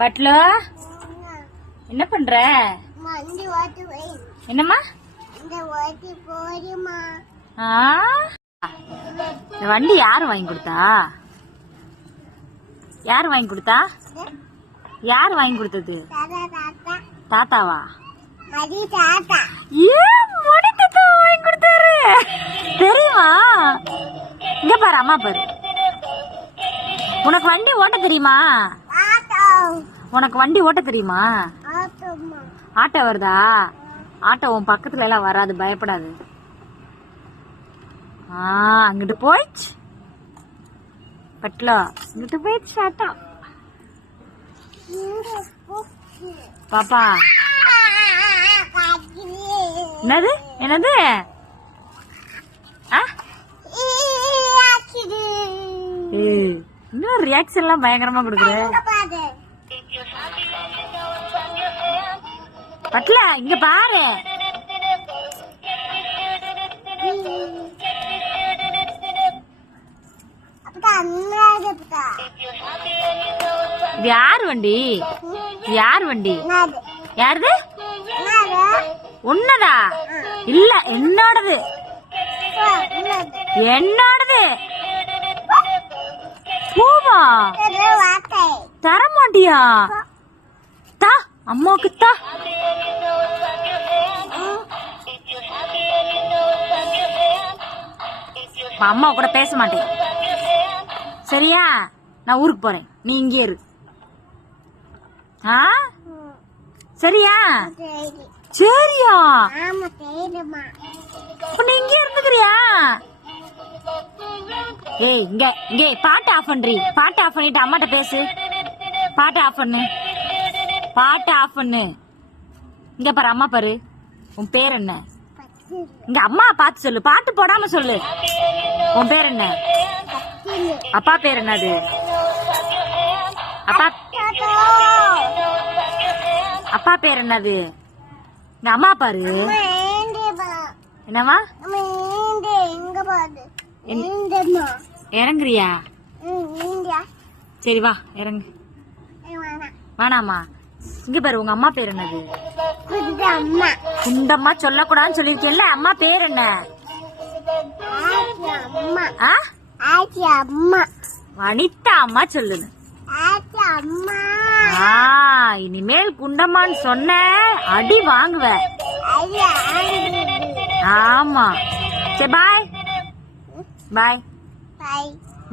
பட்லோ என்ன பண்ற? என்னம்மா இந்த வண்டி யாரு வாங்கி கொடுத்தா? யாரு வாங்கி கொடுத்தா? யாரு வாங்கி கொடுத்தது? தாத்தாவா? மணி தாத்தா வாங்கி கொடுத்தாரு தெரியுமா? இங்க பாரு, அம்மா பாரு. உனக்கு வண்டி ஓட்ட தெரியுமா? உனக்கு வண்டி ஓட்ட தெரியுமா? ஆட்டோ வருதா? ஆட்டோ உன் பக்கத்துல எல்லாம் வராது, பயப்படாது. அங்கிட்டு போயிடுச்சு பட்லோ, இங்கிட்டு போயிடுச்சு ஆட்டோ. பாப்பா என்னது என்னது? இன்னும் ரியாக்ஷன் எல்லாம் பயங்கரமா கொடுக்குற பட்ல. இங்க பாரு, இது யாரு வண்டி? யார் வண்டி? யாருது? உன்னதா? இல்ல, என்னோடது. என்னோடது. பூவா தர மாட்டியா? தா, அம்மாவுக்கு தா. அம்மா கூட பேச மாட்டேன் சரியா? நான் ஊருக்கு போறேன், நீ இங்கே இரு. சரியா? சரியா? நீ இங்கே இருந்துக்கிறியா? ஏய், இங்க இங்க பாட்டு ஆஃப் பண்றீ. பாட்டு ஆஃப் பண்ணிட்டு அம்மாட்ட பேசு. பாட்டு ஆஃப் பண்ணு, பாட்டு ஆஃப் பண்ணு. இங்க பாரு, அம்மா பாரு. உன் பேர் என்ன? இங்க அம்மா பார்த்து சொல்லு, பாட்டு போடாம சொல்லு. உன் பேர் என்ன? அப்பா பேர் என்னது? அப்பா அப்பா பேர் என்னது? இங்க அம்மா பாரு. என்னவா? இறங்குறியா? சரி வா, இறங்கு. வேணாமா? இங்க பாரு, உங்க அம்மா பேர் என்னது? குண்டம்மா சொல்லக்கூடாதுன்னு சொல்லிருக்கேன்ல. அம்மா பேர் என்ன? வனிதா அம்மா சொல்லுது. இனிமேல் குண்டம்மான்னு சொன்ன அடி வாங்குவ. ஆமா, சரி பாய் பாய்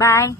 பாய் பாய்.